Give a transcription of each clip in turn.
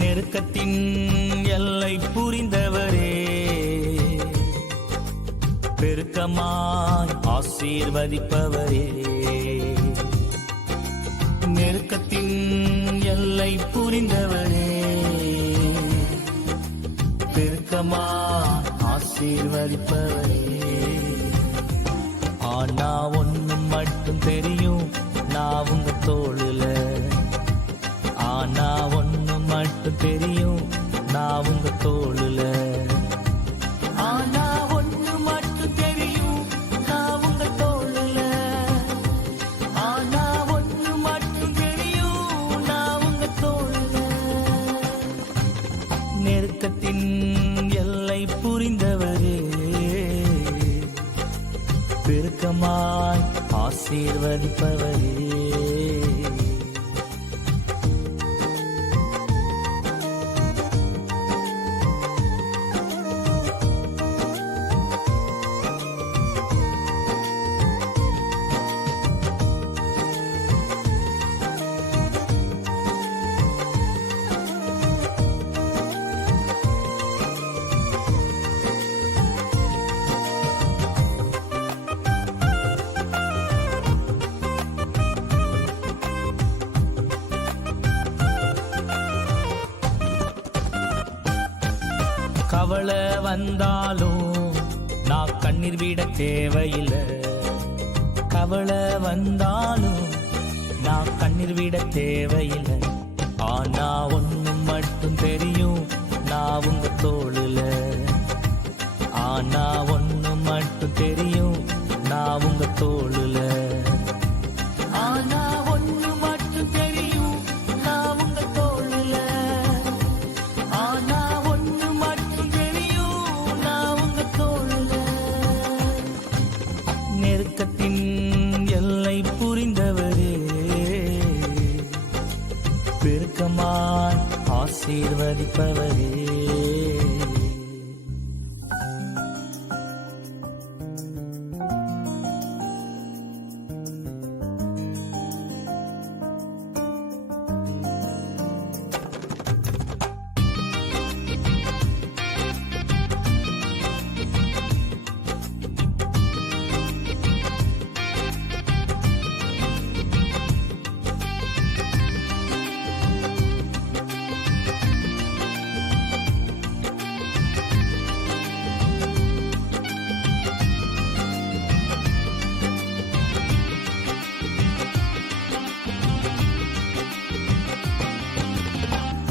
நெருக்கத்தின் எல்லை புரிந்தவரே, பெருக்கமாய் ஆசீர்வதிப்பவரே. நெருக்கத்தின் எல்லை புரிந்தவரே, பெருக்கமாய் ஆசீர்வதிப்பவரே. ஆனா ஒண்ணு மட்டும் தெரியும், நான் உங்க தோளுல. ஆனா ஒண்ணு மட்டும் தெரியும், நான் உங்க தோளுல. ஆனா ஒண்ணு மட்டும் தெரியும், நான் உங்க தோளுல. ஆனா ஒண்ணு மட்டும் தெரியும், நான் உங்க தோளுல. நெருக்கத்தின் எல்லை புரிந்தவரே, பெருக்கமாய் ஆசீர்வதிப்பவரே. கவலை வந்தாலும் நான் கண்ணீர் விட தேவையில்லை. கவலை வந்தாலும் நான் கண்ணீர் விட தேவையில்லை. ஆனா ஒண்ணு மட்டும் தெரியும், நான் உங்க தோளுல. ஆனா ஒண்ணு மட்டும் தெரியும், நான் உங்க தோளுல. ஆனா ஒண்ணு மட்டும் தெரியும், நான் உங்க தோளுல. ஆனா ஒண்ணு மட்டும் தெரியும், நான் உங்க தோளுல. நெருக்கத்தின் எல்லை புரிந்தவரே, பெருக்கமாய் ஆசீர்வதிப்பவரே.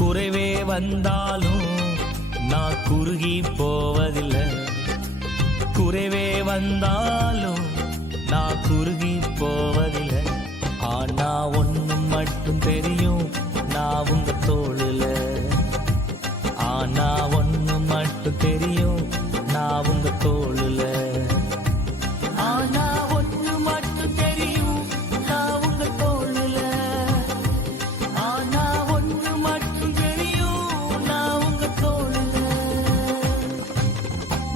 குறைவே வந்தாலும் நான் குறுகி போவதில்லை. குறைவே வந்தாலும் நான் குறுகி போவதில்லை. ஆனா ஒண்ணு மட்டும் தெரியும், நான் உங்க தோளுல. ஆனா ஒண்ணு மட்டும் தெரியும், நான் உங்க தோளுல. ஆனா ஒண்ணு மட்டும் தெரியும், நான் உங்க தோளுல. ஆனா ஒண்ணு மட்டும் தெரியும், நான் உங்க தோளுல.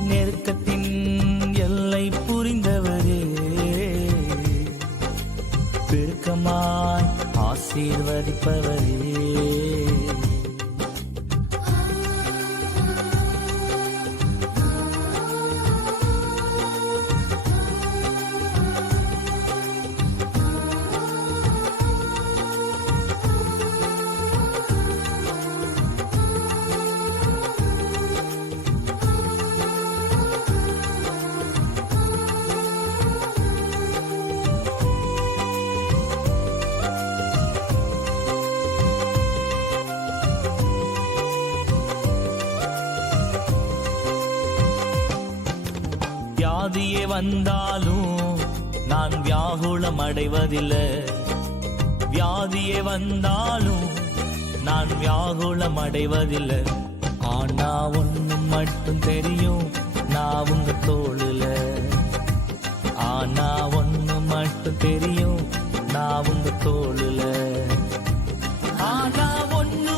நெருக்கத்தின் எல்லை புரிந்தவரே, பெருக்கமாய் ஆசீர்வதிப்பவரே. வியாதியே வந்தாலும் நான் வியாகுலம் அடைவதில்லை. வியாதியே வந்தாலும் நான் வியாகுலம் அடைவதில்லை. ஆனா ஒண்ணு மட்டும் தெரியும், நான் உங்க தோளுல. ஆனா ஒண்ணு மட்டும் தெரியும், நான் உங்க தோளுல. ஆனா ஒண்ணு